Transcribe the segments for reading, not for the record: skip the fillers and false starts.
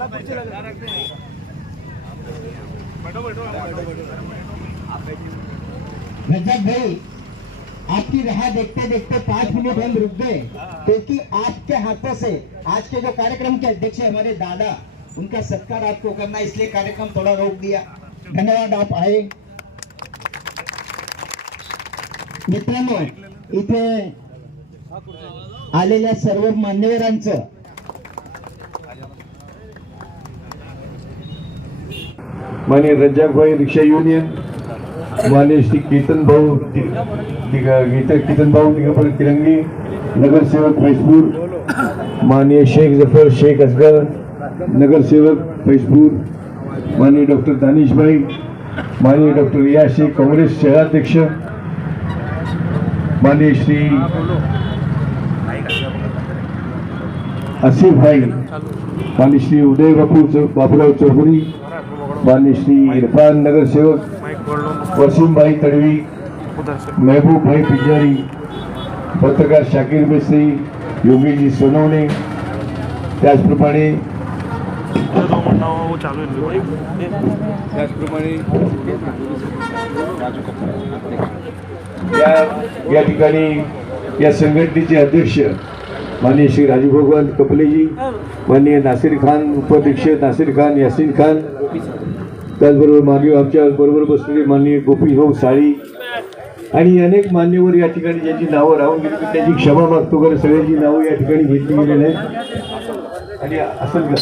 रजत भाई, आपकी राह देखते देखते 5 मिनट हम रुक गए, क्योंकि आपके हाथों से आज के जो कार्यक्रम के अध्यक्ष है हमारे दादा, उनका सत्कार आपको करना, इसलिए कार्यक्रम थोड़ा रोक दिया। धन्यवाद, आप आए। मित्रांनो, इथे आलेल्या सर्व मान्यवरांचं माननीय रज्जाक भाई रिक्षा युनियन, माननीय श्री कीर्तन भाऊ तिरंगी, नगरसेवक फैजपुर, माननीय शेख जफर शेख असगर, नगरसेवक फैजपुर, माननीय डॉक्टर दानिश भाई, माननीय डॉक्टर रियाज शेख कांग्रेस शहराध्यक्ष, माननीय श्री आसिफ भाई, माननीय श्री उदय बापूराव चौधरी, माननीय श्री इरफान नगरसेवक, वसीम भाई तड़वी, महबूब भाई पिजारी, पत्रकार शाकिर मिस्त्री, योगी जी सोनवणे, त्याचप्रमाणे या ठिकाणी या संघटनेचे अध्यक्ष माननीय श्री राजू भगवान कपलेजी, माननीय नासिर खान उपाध्यक्ष नासिर खान, यासीन खान, त्याचबरोबर मागे आमच्या बरोबर बसलेले माननीय गोपी भाऊ साळी आणि अनेक मान्यवर या ठिकाणी ज्यांची नावं राहून गेली त्यांची क्षमा मागतो, कारण सगळ्यांची नावं या ठिकाणी घेतली गेलेली आहेत। आणि असलकर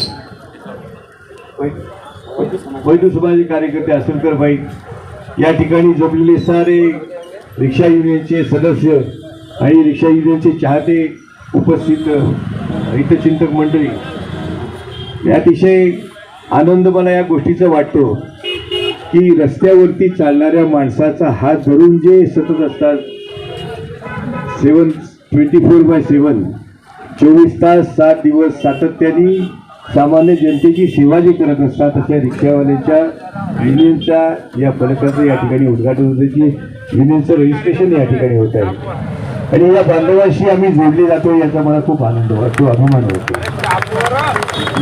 वैद्य समाजाचे कार्यकर्ते असलकर भाई, या ठिकाणी जमलेले सारे रिक्षा युनियनचे सदस्य आणि रिक्षा युनियनचे चाहते, उपस्थित हितचिंतक मंडळी, अतिशय आनंद मला या गोष्टीचा वाटतो की रस्त्यावरती चालणाऱ्या माणसाचा हात धरून जे सतत असतात 24/7 24 तास 7 दिवस सातत्याने सामान्य जनतेची सेवा जी करत असतात, अशा रिक्षावाल्यांच्या युनियनच्या या फलकाचं या ठिकाणी उद्घाटन होतं, युनियनचं रजिस्ट्रेशन या ठिकाणी होत आहे आणि या बांधवांशी आम्ही जोडले जातो, याचा मला खूप आनंद वाटतो, अभिमान होतो।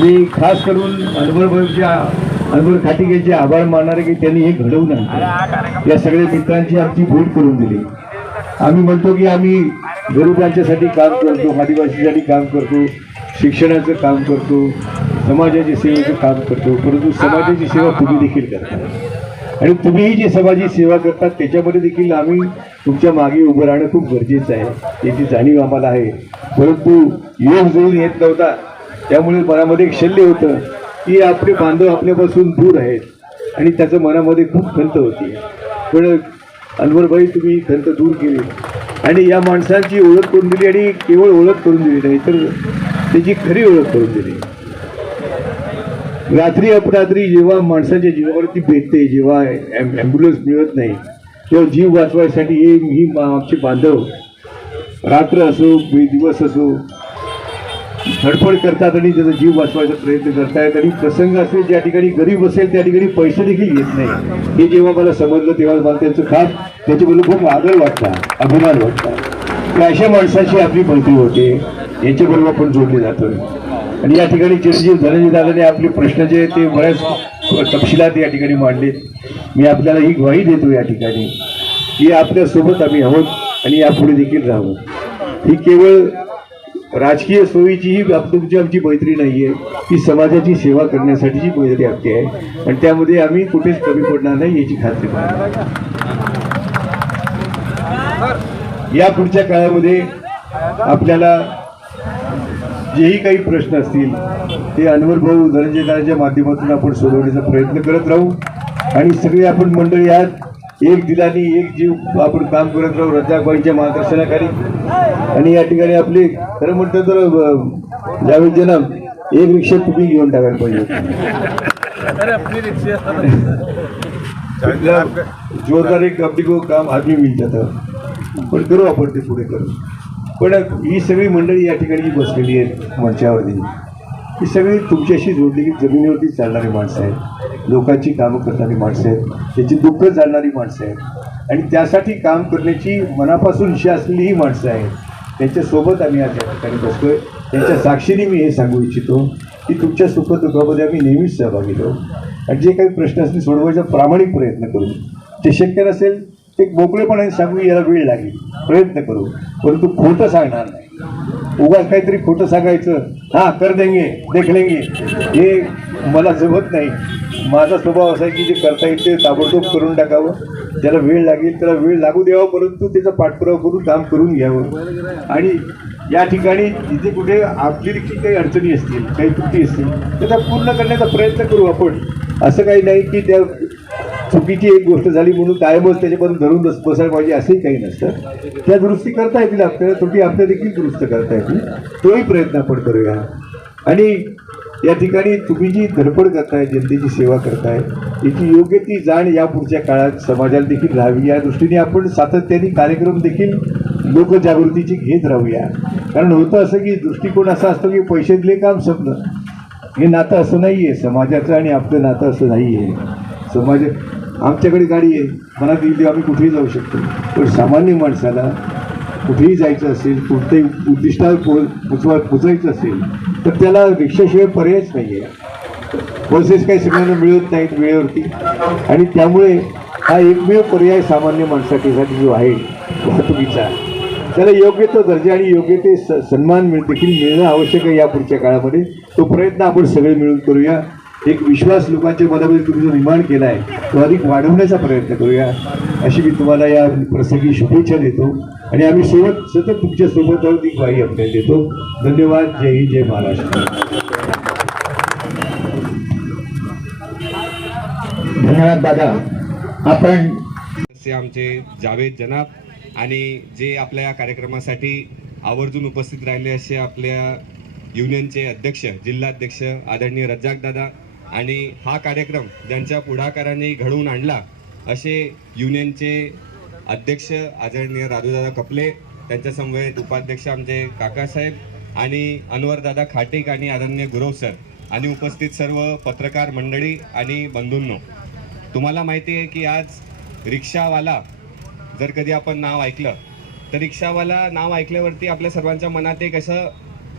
मी खास करून अनवर खाटीक यांचे आभार मानणारे की त्यांनी हे घडवून आणलं, या सगळ्या मित्रांची आमची भेट करून दिली। आम्ही म्हणतो की आम्ही गरिबांच्यासाठी काम करतो, आदिवासीसाठी काम करतो, शिक्षणाचं काम करतो, समाजाची सेवेचं काम करतो, परंतु समाजाची सेवा तुम्ही देखील करता आणि तुम्हीही जी समाजाची सेवा करतात त्याच्यामध्ये देखील आम्ही तुमच्या मागे उभं राहणं खूप गरजेचं आहे, याची जाणीव आम्हाला आहे। परंतु योग जुळून येत नव्हता, त्यामुळे मनामध्ये एक शल्य होतं की आपले बांधव आपल्यापासून दूर आहेत आणि त्याचं मनामध्ये खूप खंत होती। पण अनवरभाई तुम्ही खंत दूर केली आणि या माणसांची ओळख करून दिली आणि केवळ ओळख करून दिली नाही तर त्याची खरी ओळख करून दिली। रात्री अपरात्री जेव्हा माणसाच्या जीवावरती बेतते, जेव्हा ॲम्ब्युलन्स मिळत नाही, तेव्हा जीव वाचवायसाठी ही आमचे बांधव रात्र असो दिवस असो धडपड करतात आणि त्याचा जीव वाचवायचा प्रयत्न करतायत आणि प्रसंग असेल ज्या ठिकाणी गरीब असेल त्या ठिकाणी पैसे देखील येत नाही, हे जेव्हा मला समजलं तेव्हा मला त्यांचं खास त्याच्याबद्दल खूप आदर वाटला, अभिमान वाटला की अशा माणसाची आपली मैत्री होते, याच्याबरोबर आपण जोडले जातो। आणि या ठिकाणी चिरंजीव धनंजय दादाने आपले प्रश्न जे ते बऱ्याच तपशिलात या ठिकाणी मांडलेत। मी आपल्याला ही ग्वाही देतो या ठिकाणी की आपल्यासोबत आम्ही आहोत आणि यापुढे देखील राहू। ही केवळ राजकीय सोयीची ही तुमची आमची मैत्री नाही आहे, ती समाजाची सेवा करण्यासाठीची मैत्री आपली आहे आणि त्यामध्ये आम्ही कुठेच कमी पडणार नाही याची खात्री करतो। या पुढच्या काळामध्ये आपल्याला जेही काही प्रश्न असतील ते अनवर भाऊ धनंजय दादाच्या माध्यमातून आपण सोडवण्याचा प्रयत्न करत राहू आणि सगळे आपण मंडळी आहात, एक दिलाने एक जीव आपण काम करत राहू रजाकबाईंच्या मार्गदर्शनाखाली। आणि या ठिकाणी आपले खरं म्हणतं तर जावेद जनाब एक रिक्षा तुम्ही घेऊन टाकायला पाहिजे, जोरदार एक अपनी को काम आदमी मिल जातं, पण करू आपण ते पुढे करू। पण ही सगळी मंडळी या ठिकाणी बसलेली आहेत मंचावरती, ही सगळी तुमच्याशी जोडली की जमिनीवरती चालणारी माणसं आहेत, लोकांची कामं करणारी माणसं आहेत, त्याची दुःख जाणणारी माणसं आहेत आणि त्यासाठी काम करण्याची मनापासून इच्छा असलेली ही माणसं आहेत, त्यांच्यासोबत आम्ही आज या ठिकाणी बसतोय। त्यांच्या साक्षीने मी हे सांगू इच्छितो की तुमच्या सुखदुःखामध्ये आम्ही नेहमीच सहभागी राहू आणि जे काही प्रश्न असतील सोडवायचा प्रामाणिक प्रयत्न करू. ते शक्य नसेल ते मोकळेपणाने सांगू, याला वेळ लागेल, प्रयत्न करू, परंतु खोटं सांगणार नाही. उगाच काहीतरी खोटं सांगायचं, हां कर देंगे देख लेंगे, हे मला जमत नाही. माझा स्वभाव असा आहे की जे करता येईल ते ताबडतोब करून टाकावं. ज्याला वेळ लागेल त्याला वेळ लागू द्यावा, परंतु त्याचा पाठपुरावा करून काम करून घ्यावं. आणि या ठिकाणी जिथे कुठे आपली देखील काही अडचणी असतील, काही त्रुटी असतील तर त्या पूर्ण करण्याचा प्रयत्न करू आपण. असं काही नाही की त्या चुकीची एक गोष्ट झाली म्हणून कायमच त्याच्यापर्यंत धरून बसायला पाहिजे असंही काही नसतं. त्या दुरुस्ती करता येतील, आपल्याला त्रुटी आपल्या देखील दुरुस्त करता येतील, तोही प्रयत्न आपण करूया. आणि या ठिकाणी तुम्ही जी धडपड करताय, जनतेची सेवा करताय, याची योग्य ती जाण या पुढच्या काळात समाजाला देखील राहावी, या दृष्टीने आपण सातत्याने कार्यक्रम देखील लोकजागृतीची घेत राहूया. कारण होतं असं की दृष्टिकोन असा असतो की पैसे दिले काम संपलं. हे नातं असं नाही आहे, समाजाचं आणि आपलं नातं असं नाही आहे. समाज, आमच्याकडे गाडी आहे, मनात येईल तेव्हा आम्ही कुठेही जाऊ शकतो, पण सामान्य माणसाला कुठेही जायचं असेल, कोणत्याही उद्दिष्टावर पोचायचं असेल तर त्याला रिक्षाशिवाय पर्यायच नाही आहे. बसेस काही सगळ्यांना मिळत नाहीत वेळेवरती, आणि त्यामुळे हा एकमेव पर्याय सामान्य माणसासाठी जो आहे वाहतुकीचा, त्याला योग्य तो दर्जा आणि योग्य ते सन्मान देखील मिळणं आवश्यक आहे. या पुढच्या काळामध्ये तो प्रयत्न आपण सगळे मिळून करूया. एक विश्वास लोकांच्या मनामध्ये तुम्ही जो निर्माण केला आहे तो अधिक वाढवण्याचा प्रयत्न करूया, अशी मी तुम्हाला या प्रसंगी शुभेच्छा देतो. आणि आम्ही सतत तुमच्या सोबत आहोत ही ग्वाही आपल्याला देतो. धन्यवाद. जय हिंद, जय महाराष्ट्र. धन्यवाद दादा. आपण आमचे जावेद जनाब आणि जे आपल्या या कार्यक्रमासाठी आवर्जून उपस्थित राहिले असे आपल्या युनियनचे अध्यक्ष, जिल्हाध्यक्ष आदरणीय रज्जाक दादा, आणि हा कार्यक्रम ज्यांच्या पुढाकाराने घडवून आणला असे युनियनचे अध्यक्ष आदरणीय राजूदादा कपले, त्यांच्या समवेत उपाध्यक्ष आमचे काकासाहेब आणि अनवरदादा खाटीक आणि आदरणीय गुरव सर, आणि उपस्थित सर्व पत्रकार मंडळी आणि बंधूंनो. तुम्हाला माहिती आहे की आज रिक्षावाला जर कधी आपण नाव ऐकलं तर रिक्षावाला नाव ऐकल्यावरती आपल्या सर्वांच्या मनात एक असं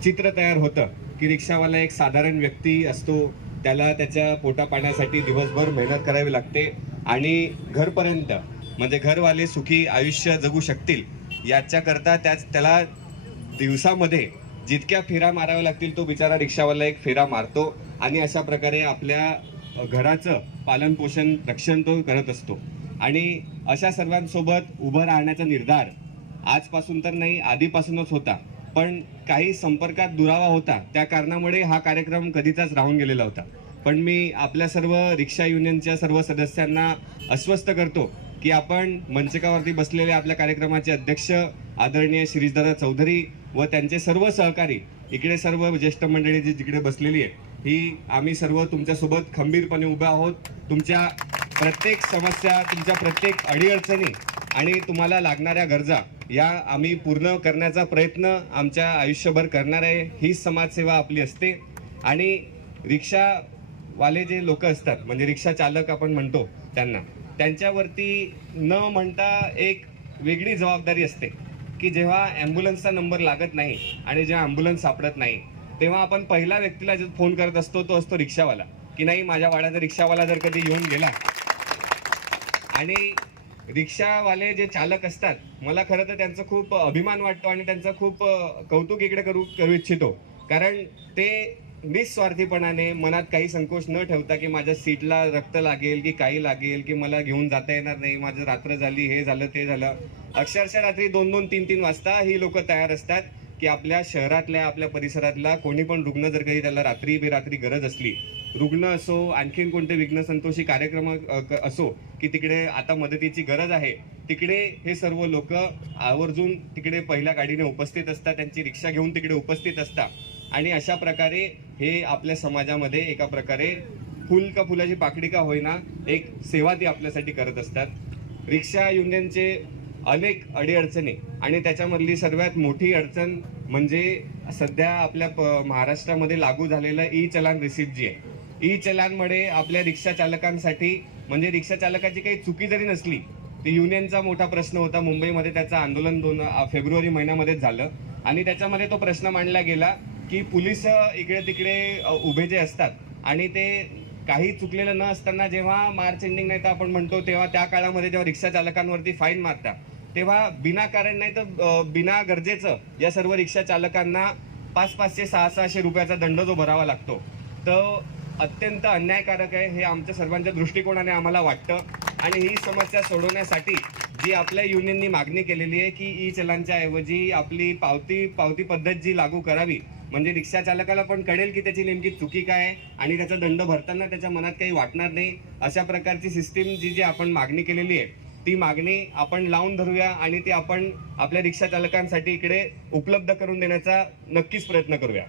चित्र तयार होतं की रिक्षावाला एक साधारण व्यक्ती असतो, त्याला त्याच्या पोटा पाण्यासाठी दिवसभर मेहनत करावी लागते आणि घरपर्यंत म्हणजे घरवाले सुखी आयुष्य जगू शकतील याच्याकरता त्याला दिवसामध्ये जितक्या फेऱ्या माराव्या लागतील तो बिचारा रिक्षावाला एक फेरा मारतो आणि अशा प्रकारे आपल्या घराचं पालनपोषण रक्षण तो करत असतो. आणि अशा सर्वांसोबत उभं राहण्याचा निर्धार आजपासून तर नाही, आधीपासूनच होता, पण काही संपर्कात दुरावा होता, त्या कारणामुळे हा कार्यक्रम कधीचाच राहून गेलेला होता. पण मी आपल्या सर्व रिक्षा युनियनच्या सर्व सदस्यांना आश्वस्त करतो की आपण मंचकावरती बसलेले आपल्या कार्यक्रमाचे अध्यक्ष आदरणीय शिरीषदादा चौधरी व त्यांचे सर्व सहकारी, इकडे सर्व ज्येष्ठ मंडळी जी जिकडे बसलेली आहे, ही आम्ही सर्व तुमच्यासोबत खंबीरपणे उभे आहोत. तुमच्या प्रत्येक समस्या, तुमच्या प्रत्येक अडीअडचणी आणि तुम्हाला लागणाऱ्या गरजा या आम्ही पूर्ण करण्याचा प्रयत्न आमच्या आयुष्यभर करणार आहे. हीच समाजसेवा आपली असते. आणि रिक्षावाले जे लोक असतात म्हणजे रिक्षा चालक आपण म्हणतो त्यांच्यावरती न म्हणता एक वेगळी जबाबदारी असते की जेव्हा ॲम्ब्युलन्सचा नंबर लागत नाही आणि जेव्हा ॲम्ब्युलन्स सापडत नाही तेव्हा आपण पहिल्या व्यक्तीला जो फोन करत असतो तो असतो रिक्षावाला, की नाही माझ्या वाड्याचा रिक्षावाला जर कधी येऊन गेला. आणि रिक्षावाले जे चालक असतात, मला खरं तर त्यांचा खूप अभिमान वाटतो आणि त्यांचं खूप कौतुक इकडे करू इच्छितो, कारण ते निस्वार्थीपणाने मनात काही संकोच न ठेवता की माझ्या सीटला रक्त लागेल की काही लागेल की मला घेऊन जाता येणार नाही, माझं रात्र झाली, हे झालं ते झालं, अक्षरशः रात्री 2-2, 3-3 वाजता ही लोक तयार असतात की आपल्या शहरातल्या आपल्या परिसरातला कोणी पण रुग्ण जर काही त्याला रात्री बेरात्री गरज असली, रुग्ण असो आणखीन कोणते विघ्न संतोषी कार्यक्रम असो की तिकडे आता मदतीची गरज आहे, तिकडे हे सर्व लोक आवर्जून तिकडे पहिल्या गाडीने उपस्थित असतात, त्यांची रिक्षा घेऊन तिकडे उपस्थित असतात. आणि अशा प्रकारे हे आपल्या समाजामध्ये एका प्रकारे फुल का फुलाची पाकळी का होईना एक सेवा ती आपल्यासाठी करत असतात. रिक्षा युनियनचे अनेक अडीअडचणी आणि त्याच्यामधली सर्वात मोठी अडचण म्हणजे सध्या आपल्या महाराष्ट्रामध्ये लागू झालेलं ई चलान रिसिप्ट जी आहे. ई चलानमुळे आपल्या रिक्षा चालकांसाठी म्हणजे रिक्षा चालकाची काही चुकी जरी नसली ती युनियनचा मोठा प्रश्न होता. मुंबईमध्ये त्याचं आंदोलन फेब्रुवारी महिन्यामध्येच झालं आणि त्याच्यामध्ये तो प्रश्न मांडला गेला की पोलीस इकडे तिकडे उभे जे असतात आणि ते काही चुकलेलं न असताना जेव्हा मार्च एंडिंग नाही तर आपण म्हणतो तेव्हा त्या काळामध्ये जेव्हा रिक्षा चालकांवरती फाईन मारतात तेव्हा विनाकारण नाही तर बिना गरजेचं या सर्व रिक्षा चालकांना 500-600 रुपयाचा दंड जो भरावा लागतो तो अत्यंत अन्यायकारक आहे हे आमच्या सर्वांच्या दृष्टिकोनाने आम्हाला वाटतं. आणि ही समस्या सोडवण्यासाठी जी आपल्या युनियननी मागणी केलेली आहे की ई चलानच्या ऐवजी आपली पावती पद्धत जी लागू करावी म्हणजे रिक्षा चालकाला पण कळेल की त्याची नेमकी चुकी काय आहे आणि त्याचा दंड भरताना त्याच्या मनात काही वाटणार नाही. अशा प्रकारची सिस्टीम जी आपण मागणी केलेली आहे ती मागणी आपण लावून धरूया आणि ती आपण आपल्या रिक्षा चालकांसाठी इकडे उपलब्ध करून देण्याचा नक्कीच प्रयत्न करूया.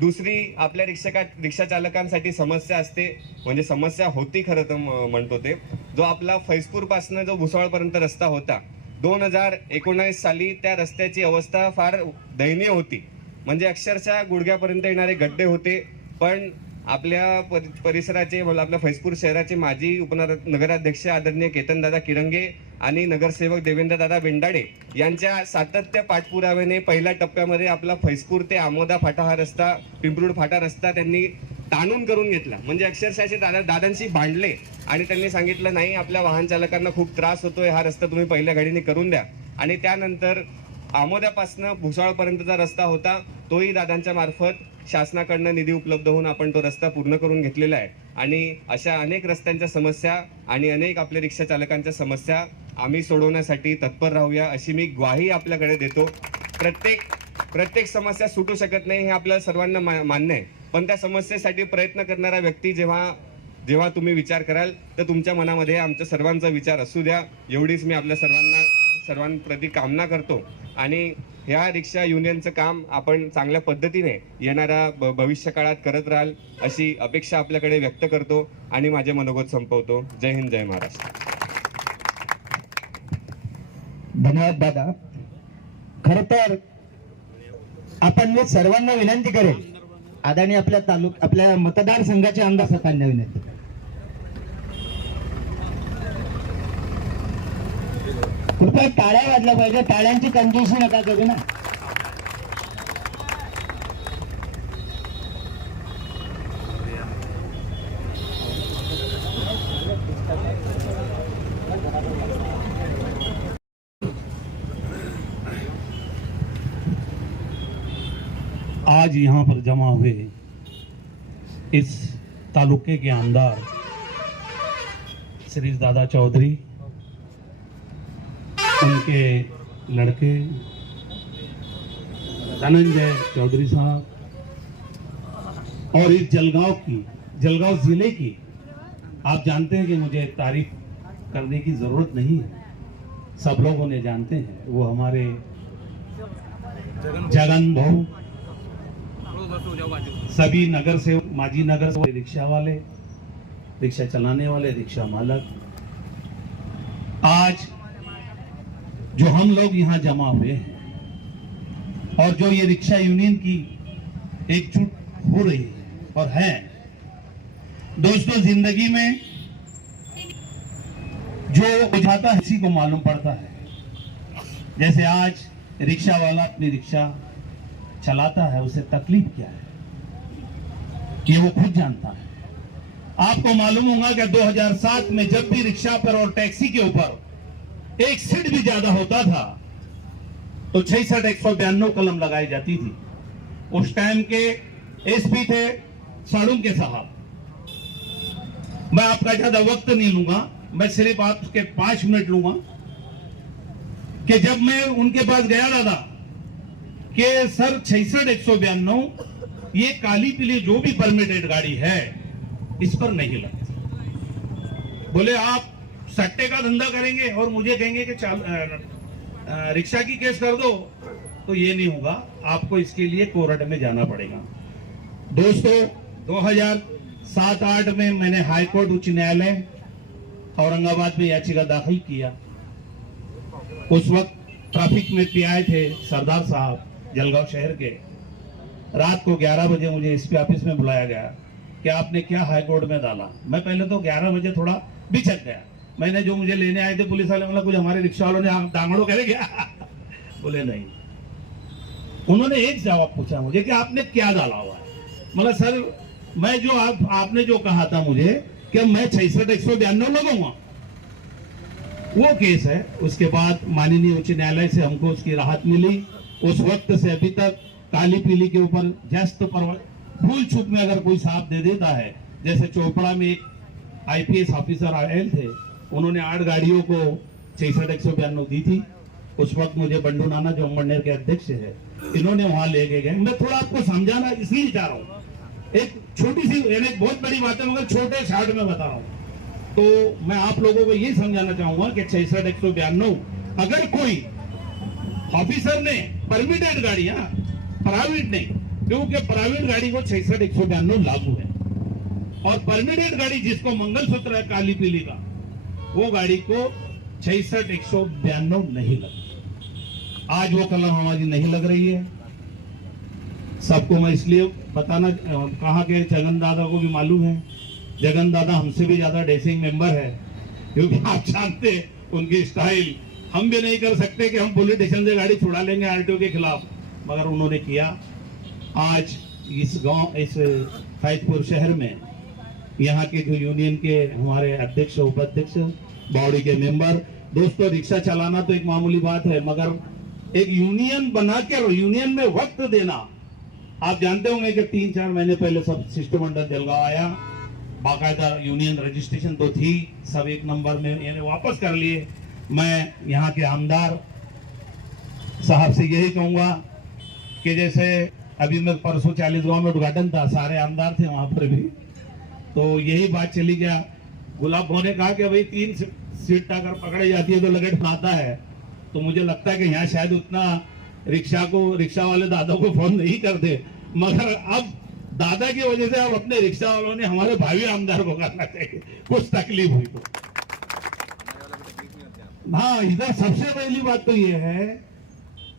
दुसरी आपल्या रिक्षा चालकांसाठी समस्या असते म्हणजे समस्या होती खरं तर म्हणतो ते जो आपला फैजपूर पासून जो भुसावळपर्यंत रस्ता होता 2019 साली त्या रस्त्याची अवस्था फार दयनीय होती. म्हणजे अक्षरशः गुडघ्यापर्यंत येणारे गड्डे होते. पण आपल्या परिसराचे आपल्या फैजपूर शहराचे माजी उपनगराध्यक्ष आदरणीय केतनदादा किरंगे आणि नगरसेवक देवेंद्रदादा बेंडाडे यांच्या सातत्य पाठपुराव्याने पहिल्या टप्प्यामध्ये आपला फैजपूर ते आमोदा फाटा हा रस्ता पिंपरूड फाटा रस्ता त्यांनी ताणून करून घेतला. म्हणजे अक्षरशः दादांशी भांडले आणि त्यांनी सांगितलं नाही आपल्या वाहन चालकांना खूप त्रास होतोय हा रस्ता तुम्ही पहिल्या घडीने करून द्या. आणि त्यानंतर आमोद्यापासनं भुसावळपर्यंतचा रस्ता होता तोही दादांच्या मार्फत शासनाकडनं निधी उपलब्ध होऊन आपण तो रस्ता पूर्ण करून घेतलेला आहे. आणि अशा अनेक रस्त्यांच्या समस्या आणि अनेक आपल्या रिक्षा चालकांच्या समस्या आम्ही सोडवण्यासाठी तत्पर राहूया अशी मी ग्वाही आपल्याकडे देतो. प्रत्येक समस्या सुटू शकत नाही हे आपल्या सर्वांना मान्य आहे. पण त्या समस्येसाठी प्रयत्न करणारा व्यक्ती जेव्हा तुम्ही विचार कराल तर तुमच्या मनामध्ये आमच्या सर्वांचा विचार असू द्या एवढीच मी आपल्या सर्वांप्रती कामना करतो. आणि ह्या रिक्षा युनियनचं काम आपण चांगल्या पद्धतीने येणाऱ्या भविष्य काळात करत राहाल अशी अपेक्षा आपल्याकडे व्यक्त करतो आणि माझे मनोगत संपवतो. जय हिंद जय महाराष्ट्र. धन्यवाद दादा. खर तर आपण मी सर्वांना विनंती करेल आदरणीय आपल्या मतदारसंघाचे आमदार साहेबांना विनंती कृपया टाळ्या वाजल्या पाहिजे. टाळ्यांची कंजूसी नका करू ना. आज यहाँ पर जमा हुए इस तालुके के आमदार श्री दादा चौधरी, उनके लड़के धनंजय चौधरी साहब और इस जलगांव जिले की आप जानते हैं कि मुझे तारीफ करने की जरूरत नहीं है, सब लोग उन्हें जानते हैं. वो हमारे जगन भाऊ, सभी नगर से माजी नगर से रिक्शा वाले, रिक्शा चलाने वाले, रिक्शा मालक, आज जो हम लोग यहाँ जमा हुए हैं और जो ये रिक्शा यूनियन की एकजुट हो रही है और है. दोस्तों, जिंदगी में जो बुझाता है किसी को मालूम पड़ता है. जैसे आज रिक्शा वाला अपनी रिक्शा चलाता है, उसे तकलीफ क्या है ये वो खुद जानता है. आपको मालूम होगा कि 2007 में जब भी रिक्शा पर और टैक्सी के ऊपर एक सीट भी ज्यादा होता था तो 66-192 कलम लगाई जाती थी. उस टाइम के एसपी थे साड़ुंके साहब. मैं आपका ज्यादा वक्त नहीं लूंगा, मैं सिर्फ आपके 5 मिनट लूंगा कि जब मैं उनके पास गया दादा कि सर 66-192 ये काली पीली जो भी परमिटेड गाड़ी है इस पर नहीं लगती. बोले आप सट्टे का धंधा करेंगे और मुझे कहेंगे कि रिक्शा की केस कर दो, तो ये नहीं होगा, आपको इसके लिए कोर्ट में जाना पड़ेगा. दोस्तों, 2007-8 में मैंने हाईकोर्ट उच्च न्यायालय औरंगाबाद में याचिका दाखिल किया. उस वक्त ट्रैफिक में पीआई थे सरदार साहब जलगांव शहर के. रात को 11 बजे मुझे एसपी ऑफिस में बुलाया गया कि आपने क्या हाईकोर्ट में डाला. मैं पहले तो 11 बजे थोड़ा बिचक गया. मैंने जो मुझे लेने आए थे पुलिस वाले, मतलब कुछ हमारे रिक्शा वालों ने दांगड़ो करे क्या बोले नहीं. उन्होंने एक जवाब पूछा मुझे कि आपने क्या डाला हुआ है। मतलब सर मैं जो आपने जो कहा था मुझे कि मैं 66,192 लगाऊंगा, वो केस है। उसके बाद माननीय उच्च न्यायालय से हमको उसकी राहत मिली। उस वक्त से अभी तक काली पीली के ऊपर जस्त भूल चूक में अगर कोई साफ दे देता है, जैसे चोपड़ा में एक IPS ऑफिसर आए थे, उन्होंने 8 गाड़ियों को 66,192 दी थी। उस वक्त मुझे बंडू नाना जो अम्बरनेर के अध्यक्ष है, इन्होंने वहां लेके गए। मैं थोड़ा आपको समझाना इसलिए चाह रहा हूँ, एक छोटी सी यानी बहुत बड़ी बात है मगर छोटे शार्ट में बता रहा हूँ। तो मैं आप लोगों को ये समझाना चाहूंगा कि 66,192 अगर कोई ऑफिसर ने परमिटेड गाड़ी, प्राइवेट नहीं, क्योंकि प्राइवेट गाड़ी को 66,192 लागू है और परमिटेड गाड़ी जिसको मंगलसूत्र है काली पीली का, वो गाड़ी को 66,192 नहीं लगती। आज वो कलम हमारी नहीं लग रही है। सबको मैं इसलिए बताना कहा कि जगन दादा को भी मालूम है, जगन दादा हमसे भी ज्यादा डेसिंग मेंबर है, क्योंकि आप जानते हैं उनकी स्टाइल। हम भी नहीं कर सकते कि हम पुलिस स्टेशन से गाड़ी छुड़ा लेंगे RTO के खिलाफ, मगर उन्होंने किया। आज इस गांव, इस फैजपुर शहर में यहाँ के जो यूनियन के हमारे अध्यक्ष, उपाध्यक्ष, बॉडी के मेंबर, दोस्तों रिक्शा चलाना तो एक मामूली बात है, मगर एक यूनियन बनाकर यूनियन में वक्त देना, आप जानते होंगे कि 3-4 महीने पहले सब शिष्टमंडल जलगांव आया, बाकायदा यूनियन रजिस्ट्रेशन तो थी, सब 1 नंबर में यानी वापस कर लिए। मैं यहाँ के आमदार साहब से यही कहूंगा कि जैसे अभी मैं परसों 40 गांव में उद्घाटन था, सारे आमदार थे वहां पर भी, तो यही बात चली गया। गुलाब भाई ने कहा कि भाई 3 सीट अगर पकड़ी जाती है तो लगेट आता है। तो मुझे लगता है कि यहाँ शायद उतना रिक्शा वाले दादा को फोन नहीं करते, मगर अब दादा की वजह से अब अपने रिक्शा वालों ने हमारे भावी आमदार को करना चाहिए, कुछ तकलीफ हुई तो। हाँ, इधर सबसे पहली बात तो ये है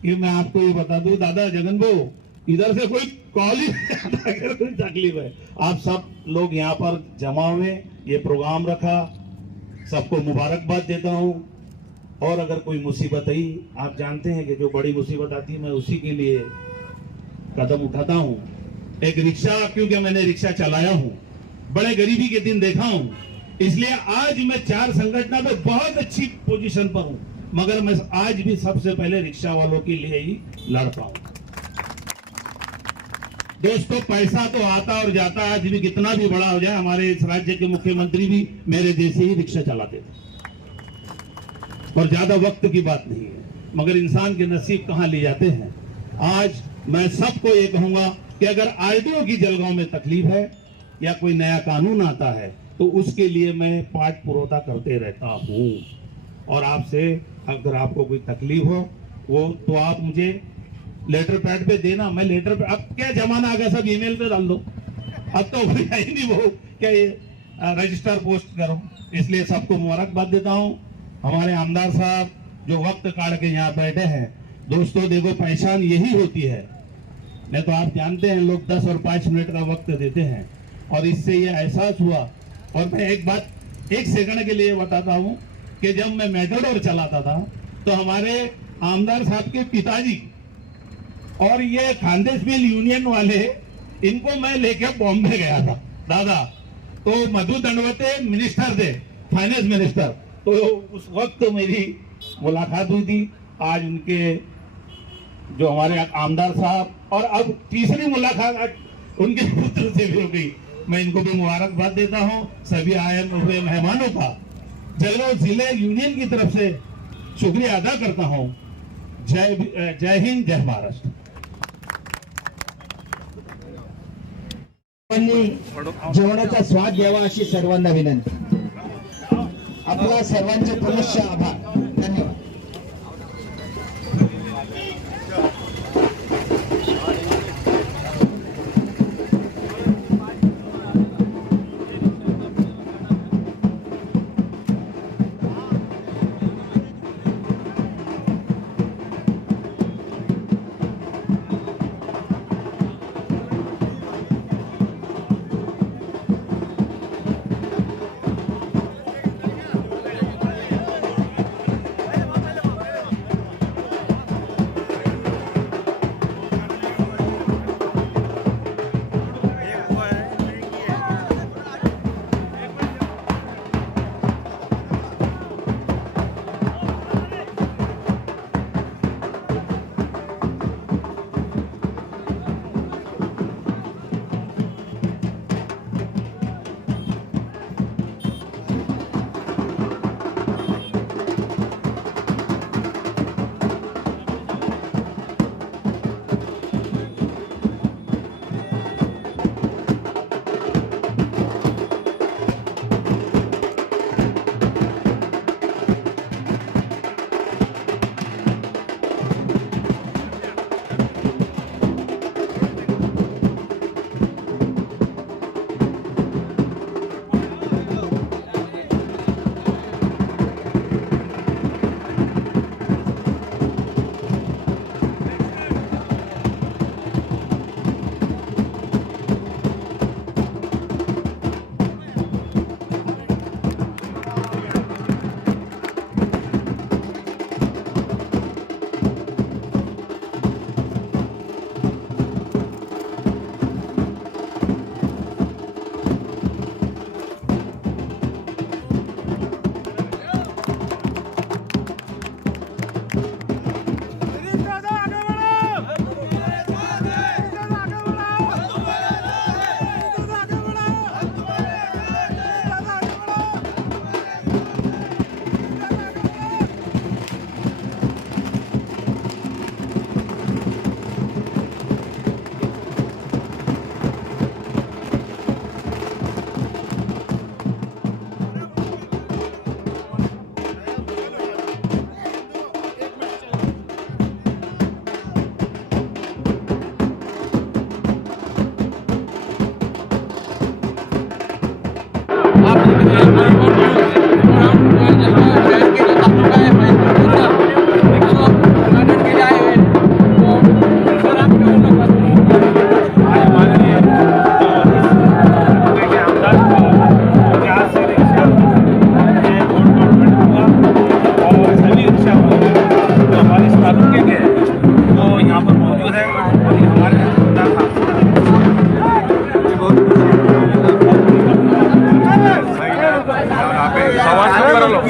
कि मैं आपको ये बता दूं, दादा जगन भाऊ, इधर से कोई कॉल ही नहीं आता अगर कोई तकलीफ है। आप सब लोग यहाँ पर जमा हुए, ये प्रोग्राम रखा, सबको मुबारकबाद देता हूँ। और अगर कोई मुसीबत आई, आप जानते हैं कि जो बड़ी मुसीबत आती है मैं उसी के लिए कदम उठाता हूँ। एक रिक्शा, क्योंकि मैंने रिक्शा चलाया हूँ, बड़े गरीबी के दिन देखा हूँ, इसलिए आज मैं 4 संगठन में बहुत अच्छी पोजीशन पर हूँ, मगर मैं आज भी सबसे पहले रिक्शा वालों के लिए ही लड़ता हूँ। दोस्तों, पैसा तो आता और जाता, आज भी कितना भी बड़ा हो जाए, हमारे इस राज्य के मुख्यमंत्री भी मेरे जैसे ही रिक्शा चलाते थे और ज्यादा वक्त की बात नहीं है, मगर इंसान के नसीब कहां ले जाते हैं। आज मैं सबको ये कहूंगा कि अगर RTO की जलगांव में तकलीफ है या कोई नया कानून आता है तो उसके लिए मैं पाठ पुरोधा करते रहता हूं। और आपसे अगर आपको कोई तकलीफ हो वो तो आप मुझे लेटर पैड पे देना, मैं लेटर पे, अब क्या जमाना आ गया, सब ईमेल पे डाल दो, अब तो है ही नहीं वो क्या ये रजिस्टर पोस्ट करो। इसलिए सबको मुबारकबाद देता हूँ। हमारे आमदार साहब जो वक्त काट के यहाँ बैठे हैं, दोस्तों देखो पहचान यही होती है। नहीं तो आप जानते हैं लोग 10 और 5 मिनट का वक्त देते हैं, और इससे ये एहसास हुआ। और मैं एक बात 1 सेकंड के लिए बताता हूँ कि जब मैं मैटाडोर चलाता था तो हमारे आमदार साहब के पिताजी और ये खानदेश मिल यूनियन वाले, इनको मैं लेके बॉम्बे गया था दादा, तो मधु दंडवते मिनिस्टर थे, फाइनेंस मिनिस्टर, तो उस वक्त मेरी मुलाकात हुई थी। आज उनके जो हमारे आमदार साहब, और अब तीसरी मुलाकात उनके पुत्र से भी हो गई। मैं इनको भी मुबारकबाद देता हूं, सभी आए हुए मेहमानों का जलगांव जिले यूनियन की तरफ से शुक्रिया अदा करता हूं। जय हिंद, जय महाराष्ट्र। जेवणाचा स्वाद घ्यावा अशी सर्वांना विनंती। आपला सर्वांचे पुनश्च आभार, धन्यवाद।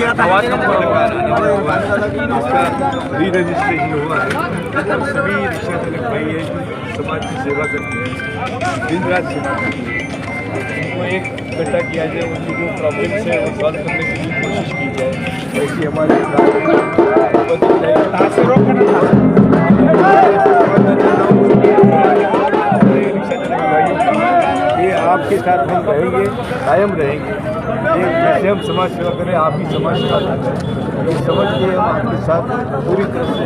आवाज नंबर लगा इसका री रजिस्ट्रेशन हुआ है। और सभी रिक्शा चालक भाई है जो समाज की सेवा करते हैं, दिन रात सेवा करते हैं, उनको एक इकट्ठा किया जाए, उनकी जो प्रॉब्लम्स है वो सॉल्व करने की भी कोशिश की जाए। ऐसी हमारे ये आपके साथ हम रहेंगे, कायम रहेंगे। ये जैसे हम समाज सेवा करें, आप भी समाज सेवा करें, ये समझ के हम आपके साथ पूरी तरह से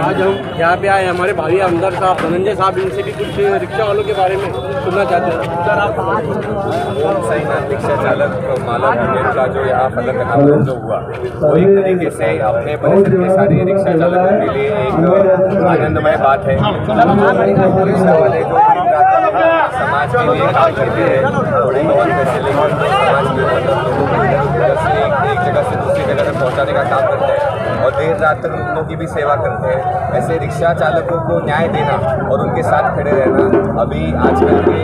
आज हम यहाँ पे आए, हमारे भाई आमदार साहब धनंजय साहब, इनसे भी कुछ रिक्शा वालों के बारे में सुनना चाहते हैं। सर आप ओम साईनाथ रिक्शा चालक माला यूनियन का जो यहाँ फलक अनावरण जो हुआ, वो एक तरीके से अपने परिसर के सारे रिक्शा चालकों के लिए एक आनंदमय बात है। रिक्शा वाले जो समाज के लिए काम करते हैं, थोड़े बहुत पैसे लेकर समाज के लोगों को एक जगह से दूसरी जगह तक पहुँचाने का काम करते हैं और देर रात तक लोगों की भी सेवा करते हैं। ऐसे रिक्शा चालकों को न्याय देना और उनके साथ खड़े रहना अभी आजकल के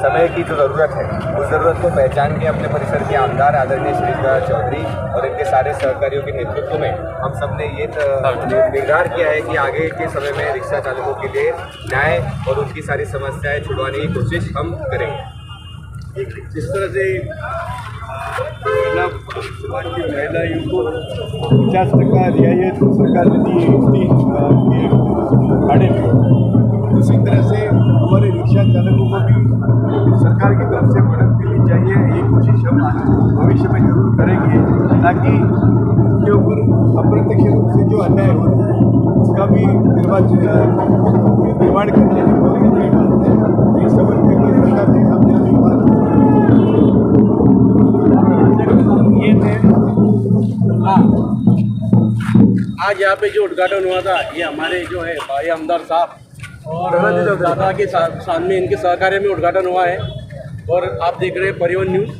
समय की जो ज़रूरत है, उस ज़रूरत को पहचान के अपने परिसर के आमदार आदरणीय श्री चौधरी और इनके सारे सहकारियों के नेतृत्व में हम सब ने ये निर्धार किया है कि आगे के समय में रिक्शा चालकों के लिए न्याय और उनकी सारी समस्याएं छुड़वाने की कोशिश हम करेंगे। जिस तरह से समाज की महिलाओं को 50% रियायत सरकार ने दी है भाड़े में, उसी तरह से हमारे रिक्शा चालकों को भी सरकार की तरफ से मदद मिलनी चाहिए। ये कोशिश हम भविष्य में जरूर करेंगे ताकि उनके ऊपर अप्रत्यक्ष रूप से जो अन्याय हो रहा है उसका भी निर्माण करने की ये समझते हुए सरकार के सामने आज यहाँ पे जो उद्घाटन हुआ था, ये हमारे जो है भाई आमदार साहब और दादा के साथ में इनके सहकार्य में उद्घाटन हुआ है। और आप देख रहे हैं परिवहन न्यूज़।